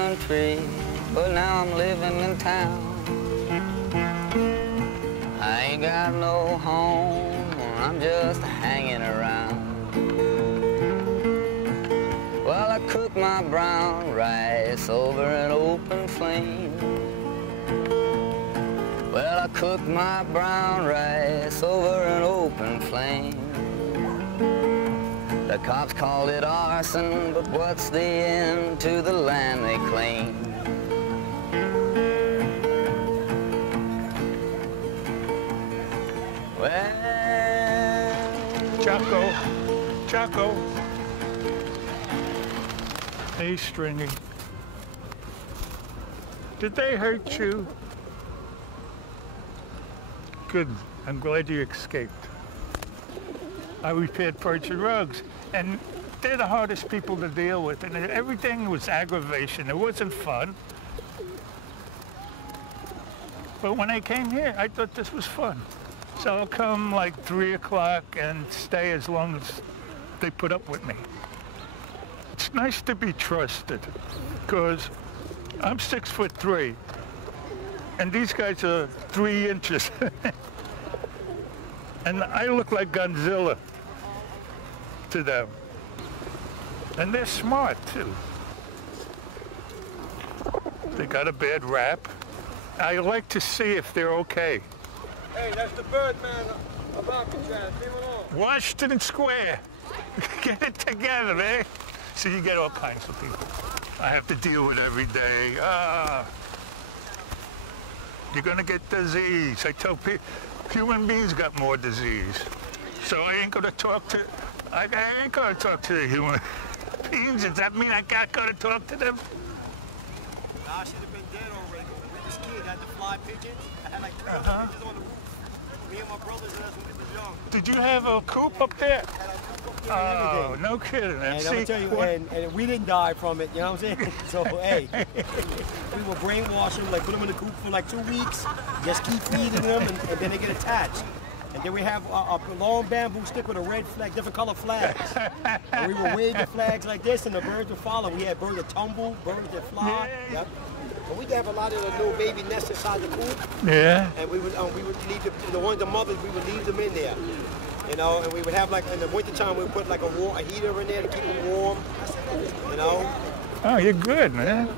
country, but now I'm living in town. I ain't got no home, I'm just hanging around. Well, I cook my brown rice over an open flame. Well, I cook my brown rice over an open flame. The cops called it arson, but what's the end to the land they claim? Well... Chaco. Hey, Stringy. Did they hurt you? Good. I'm glad you escaped. I repaired Perch and rugs, and they're the hardest people to deal with, and everything was aggravation. It wasn't fun. But when I came here, I thought this was fun. So I'll come like 3 o'clock and stay as long as they put up with me. It's nice to be trusted, because I'm 6'3", and these guys are 3 inches. And I look like Godzilla to them. And they're smart, too. They got a bad rap. I like to see if they're okay. Hey, that's the Birdman of Alcatraz. Leave him alone. Washington Square. Get it together, man. So you get all kinds of people I have to deal with every day. You're gonna get disease. I tell people, human beings got more disease. So I ain't gonna talk to the human beings. Does that mean I can't go to talk to them? I should have been dead already. This kid had to fly pigeons. I had like 3 pigeons on the roof. Me and my brothers, and that's when we was young. Did you have a coop up there? Oh, no kidding. And I'm gonna tell you, and we didn't die from it, you know what I'm saying? So, hey, we will brainwash them, like put them in the coop for like 2 weeks, just keep feeding them, and then they get attached. And then we have a long bamboo stick with a red flag, different color flags. And we would wave the flags like this, and the birds would follow. We had birds that tumble, birds that fly. Yeah. Yep. But we'd have a lot of the little baby nests inside the coop. Yeah. And we would leave the mothers, we would leave them in there. You know, and we would have like, in the wintertime, we would put like a heater in there to keep them warm, you know. Oh, you're good, man.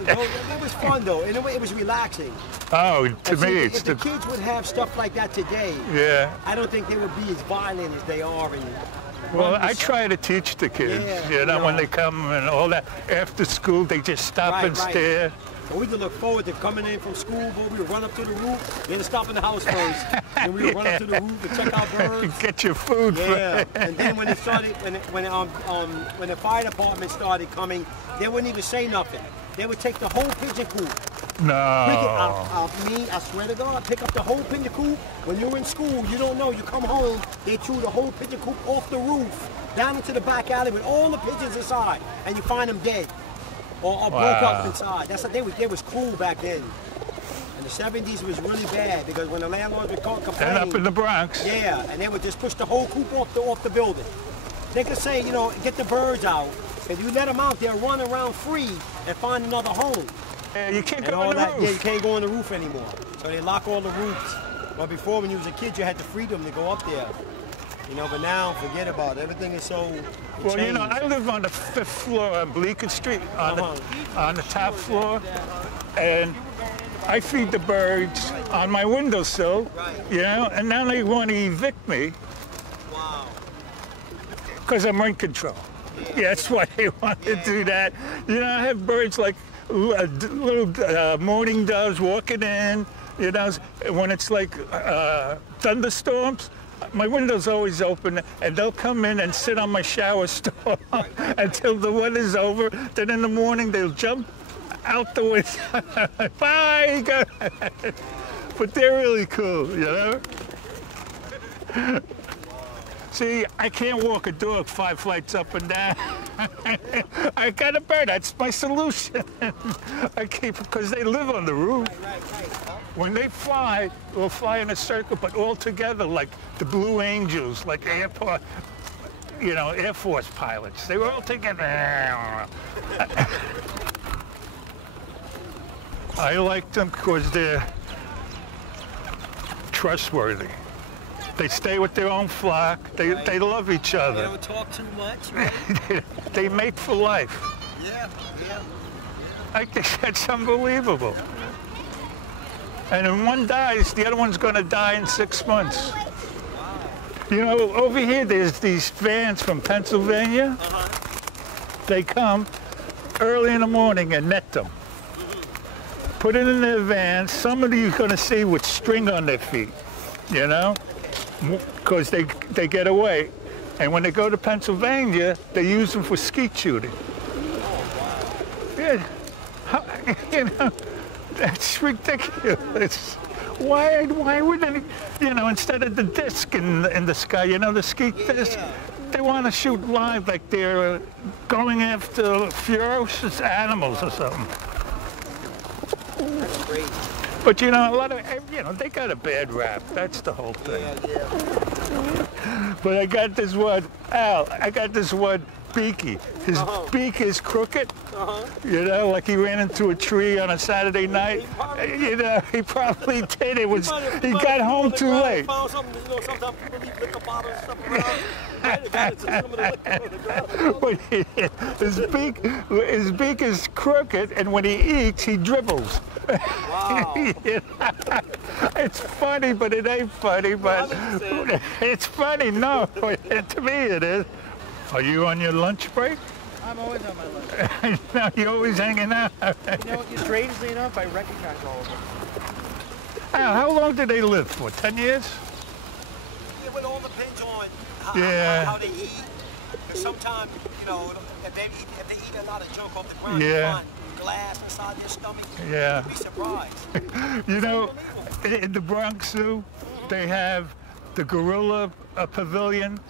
It was fun, though. In a way, it was relaxing. Oh, to me, if the kids would have stuff like that today, yeah, I don't think they would be as violent as they are. Well, I try to teach the kids, you know, when they come and all that. After school, they just stop and stare. Well, we would look forward to coming in from school, but we would run up to the roof, then stop in the house first. Then we would run up to the roof to check out birds. Get your food. Yeah, and then when it started, when the fire department started coming, they wouldn't even say nothing. They would take the whole pigeon coop. No. I swear to God, pick up the whole pigeon coop. When you're in school, you don't know. You come home, they threw the whole pigeon coop off the roof, down into the back alley with all the pigeons inside, and you find them dead. Or broke up inside. That's what they was cool back then. In the 70s, it was really bad because when the landlords would complain. And up in the Bronx. Yeah, and they would just push the whole coop off the building. They could say, you know, get the birds out. If you let them out, they'll run around free and find another home. Yeah, you can't go on the roof. Yeah, you can't go on the roof anymore. So they lock all the roofs. But before, when you was a kid, you had the freedom to go up there. You know, but now, forget about it. Everything is so Well, changed. you know, I live on the 5th floor on Bleecker Street, on the top floor, and I feed the birds on my windowsill, you know, and now they want to evict me. Wow. Because I'm rent control. Yeah, that's why they want to do that. You know, I have birds like little mourning doves walking in, you know, when it's like thunderstorms. My window's always open, and they'll come in and sit on my shower stall until the weather's over. Then in the morning, they'll jump out the window. Bye! But they're really cool, you know? See, I can't walk a dog 5 flights up and down. I got a bird. That's my solution. I keep, because they live on the roof. When they fly, they'll fly in a circle, but all together, like the Blue Angels, like Air Force pilots. They were all together. I like them because they're trustworthy. They stay with their own flock. They love each They other. don't talk too much, right? They mate for life. Yeah, yeah. I think that's unbelievable. And when one dies, the other one's going to die in 6 months. You know, over here, there's these vans from Pennsylvania. They come early in the morning and net them. Put it in their vans. Somebody you're going to see with string on their feet, you know, because they get away. And when they go to Pennsylvania, they use them for skeet shooting. Yeah, you know, that's ridiculous. Why wouldn't, you know, instead of the disc in the sky, you know, the skeet disc, they want to shoot live like they're going after ferocious animals or something. That's great. But you know, a lot of, you know, they got a bad rap. That's the whole thing. Yeah. But I got this one, Al, I got this one, Beaky. His beak is crooked. You know, like he ran into a tree on a Saturday night. You know, he probably did. He got home too late. Found something, you know, sometimes people leave liquor bottles and stuff around. Right, got it, so some of the liquor on the ground. But his beak is crooked, and when he eats, he dribbles. Wow. You know? It's funny, but it ain't funny. But it's funny. No, to me it is. Are you on your lunch break? I'm always on my lunch. No, you're always hanging out. You know, strangely enough, I recognize all of them. Al, how long did they live for? 10 years? It all depends on how they eat. Because sometimes, you know, if they eat a lot of junk off the ground, you find glass inside their stomach. Yeah. You'd be surprised. You know, in the Bronx Zoo, they have the gorilla pavilion,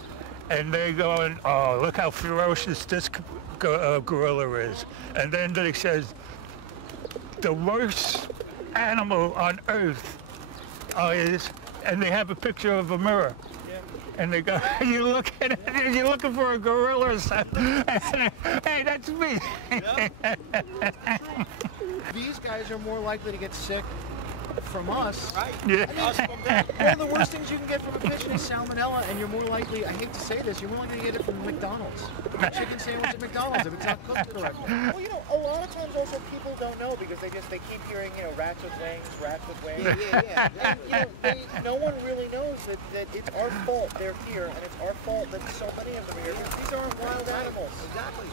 and they go, oh, look how ferocious this gorilla is. And then they says, the worst animal on earth is, and they have a picture of a mirror. And they go, you're looking for a gorilla or something. Hey, that's me. These guys are more likely to get sick from us. Right. Yeah. One of the worst things you can get from a pigeon is salmonella, and you're more likely, I hate to say this, you're more likely to get it from McDonald's. A chicken sandwich at McDonald's if it's not cooked correctly. Well, you know, a lot of times also people don't know because they keep hearing, you know, rats with wings. Yeah. And, you know, no one really knows that it's our fault they're here, and it's our fault that so many of them are here. These aren't wild animals. Exactly.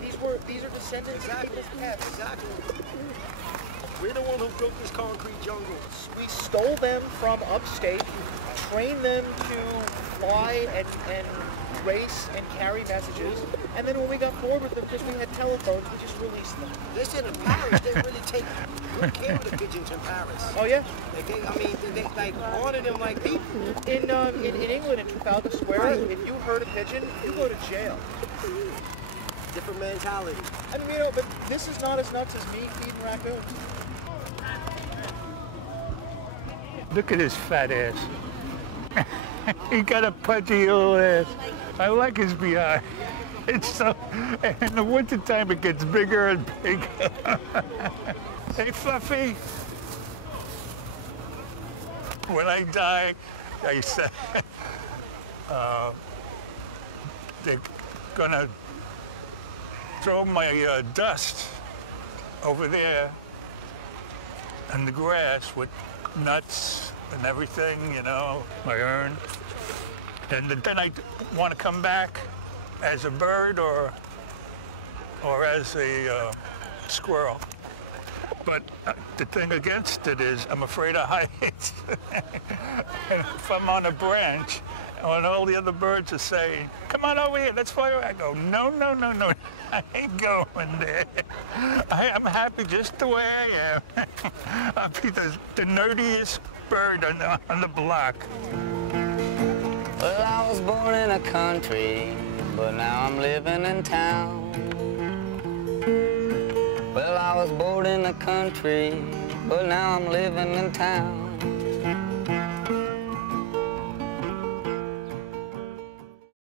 These are descendants of people's pets. Exactly. We're the one who built this concrete jungle. We stole them from upstate, trained them to fly and race and carry messages, and then when we got bored with them because we had telephones, we just released them. Listen, in Paris, they really take good care of the pigeons in Paris. Oh yeah? They like honor them like people. In England in Trafalgar Square, if you hurt a pigeon, you go to jail. Different mentality. I mean, you know, but this is not as nuts as me feeding raccoons. Look at his fat ass. He got a pudgy little ass. I like his behind. It's so, in the wintertime it gets bigger and bigger. Hey, Fluffy. When I die, I said, they're gonna throw my dust over there in the grass with nuts and everything, you know, my urn. And then I want to come back as a bird or as a squirrel. But the thing against it is I'm afraid of heights. If I'm on a branch, and all the other birds are saying, come on over here, let's fly away. I go, no, I ain't going there. I'm happy just the way I am. I'll be the nerdiest bird on the block. Well, I was born in a country, but now I'm living in town. Well, I was born in the country, but now I'm living in town.